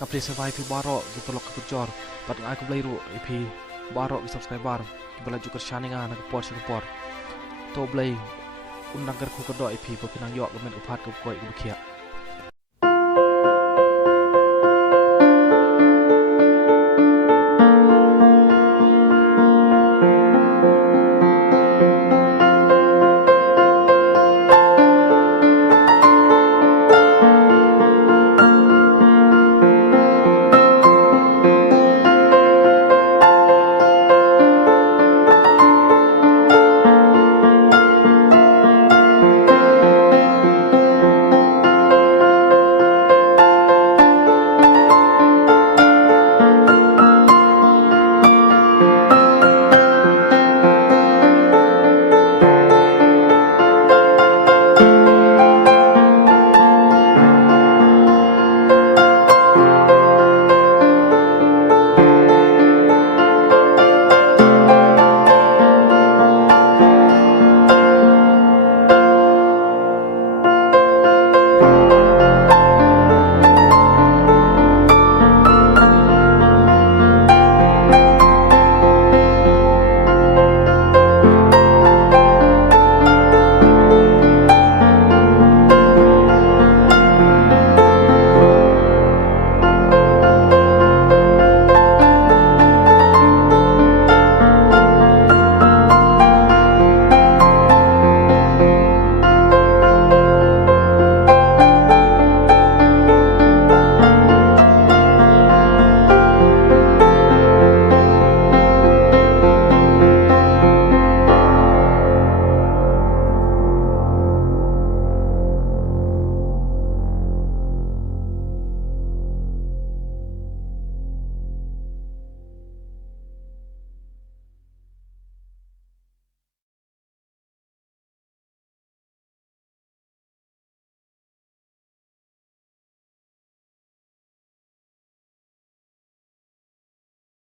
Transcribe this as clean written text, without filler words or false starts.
kapri survive pi baro gitu lok kecor pat ngai ku blai ru pi baro ki subscriber ki bala juga shaninga na por to blai undang ker ku ko do pi po pinang yok men upat ku koi ku kia